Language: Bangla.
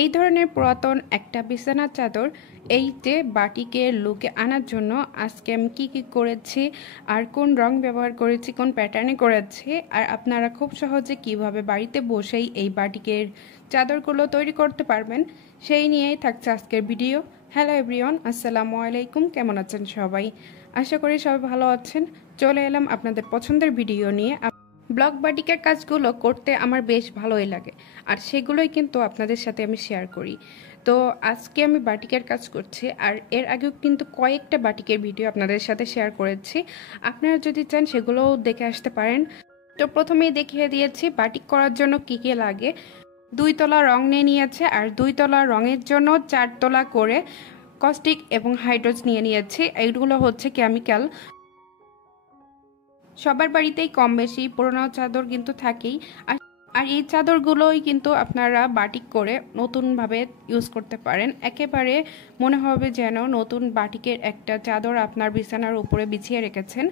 এই ধরনের পুরাতন একটা বিছানার চাদর এই যে বাটিকের লুকে আনার জন্য আজকে আমি কি করেছি আর কোন রং ব্যবহার করেছি, কোন প্যাটার্নে করেছি, আর আপনারা খুব সহজে কিভাবে বাড়িতে বসেই এই বাটিকের চাদরগুলো তৈরি করতে পারবেন সেই নিয়েই থাকছে আজকের ভিডিও। হ্যালো এভরিওয়ান, আসসালামু আলাইকুম। কেমন আছেন সবাই? আশা করি সবাই ভালো আছেন। চলে এলাম আপনাদের পছন্দের ভিডিও নিয়ে। ব্লক বাটিকের কাজগুলো করতে আমার বেশ ভালোই লাগে, আর সেগুলোই কিন্তু আপনাদের সাথে আমি শেয়ার করি। তো আজকে আমি বাটিকের কাজ করছি, আর এর আগেও কিন্তু কয়েকটা বাটিকের ভিডিও আপনাদের সাথে শেয়ার করেছি। আপনারা যদি চান সেগুলোও দেখে আসতে পারেন। তো প্রথমেই দেখিয়ে দিয়েছি বাটিক করার জন্য কি কি লাগে। 2 তলা রং নিয়ে নিয়েছে, আর 2 তলা রঙের জন্য 4 তলা করে কস্টিক এবং হাইড্রোজ নিয়ে নিয়েছি। এইগুলো হচ্ছে কেমিক্যাল। সবার বাড়িতেই কম বেশি পুরোনো চাদর কিন্তু থাকেই, আর এই চাদরগুলোই কিন্তু আপনারা বাটিক করে নতুনভাবে ইউজ করতে পারেন। একেবারে মনে হবে যেন নতুন বাটিকের একটা চাদর আপনার বিছানার উপরে বিছিয়ে রেখেছেন।